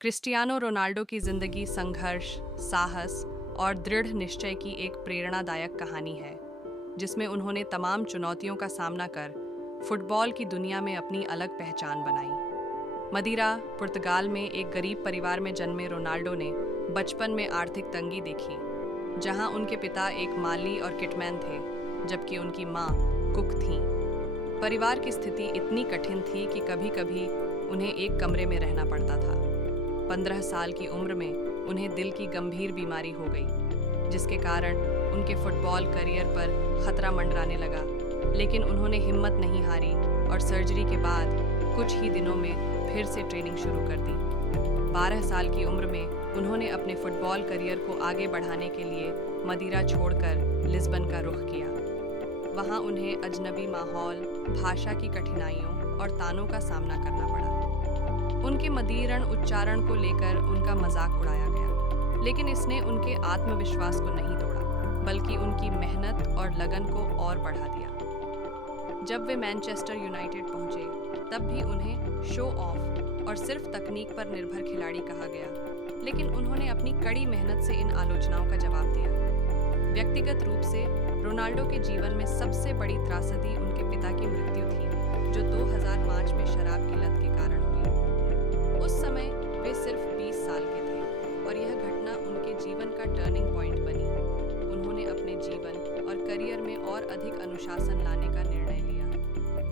Cristiano Ronaldo की जिंदगी संघर्ष, साहस और दृढ़ निश्चय की एक प्रेरणादायक कहानी है, जिसमें उन्होंने तमाम चुनौतियों का सामना कर फुटबॉल की दुनिया में अपनी अलग पहचान बनाई। मदीरा, पुर्तगाल में एक गरीब परिवार में जन्मे रोनाल्डो ने बचपन में आर्थिक तंगी देखी, जहां उनके पिता एक माली और किटमैन थे, जबकि उनकी मां कुक थीं। परिवार की स्थिति इतनी कठिन थी कि कभी-कभी उन्हें एक कमरे में रहना पड़ता था। 15 साल की उम्र में उन्हें दिल की गंभीर बीमारी हो गई, जिसके कारण उनके फुटबॉल करियर पर खतरा मंडराने लगा। लेकिन उन्होंने हिम्मत नहीं हारी और सर्जरी के बाद कुछ ही दिनों में फिर से ट्रेनिंग शुरू कर दी। 12 साल की उम्र में उन्होंने अपने फुटबॉल करियर को आगे बढ़ाने के लिए मदीरा छोड़कर लिस्बन का रुख किया। वहां उन्हें अजनबी माहौल, भाषा की कठिनाइयों और तानों का सामना करना पड़ा। उनके मदीरण उच्चारण को लेकर उनका मजाक उड़ाया गया, लेकिन इसने उनके आत्मविश्वास को नहीं तोड़ा, बल्कि उनकी मेहनत और लगन को और बढ़ा दिया। जब वे मैनचेस्टर यूनाइटेड पहुंचे, तब भी उन्हें शो ऑफ और सिर्फ तकनीक पर निर्भर खिलाड़ी कहा गया, लेकिन उन्होंने अपनी कड़ी मेहनत से इन आलोचनाओं का जवाब दिया। व्यक्तिगत रूप से रोनाल्डो के जीवन में सबसे बड़ी त्रासदी उनके पिता की मृत्यु थी, जो 2005 में शराब की लत के कारण हुई। उस समय वे सिर्फ 20 साल के थे और यह घटना उनके जीवन का टर्निंग पॉइंट बनी। उन्होंने अपने जीवन और करियर में और अधिक अनुशासन लाने का निर्णय लिया।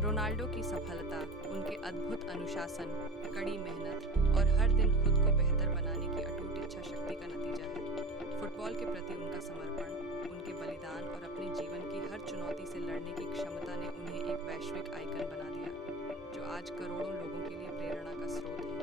रोनाल्डो की सफलता उनके अद्भुत अनुशासन, कड़ी मेहनत और हर दिन खुद को बेहतर बनाने की अटूट इच्छा शक्ति का नतीजा है। फुटबॉल के प्रति उनका समर्पण, उनके बलिदान और अपने जीवन की हर चुनौती से लड़ने की क्षमता ने उन्हें एक वैश्विक आइकन बना दिया, जो आज करोड़ों लोगों के लिए प्रेरणा का स्रोत है।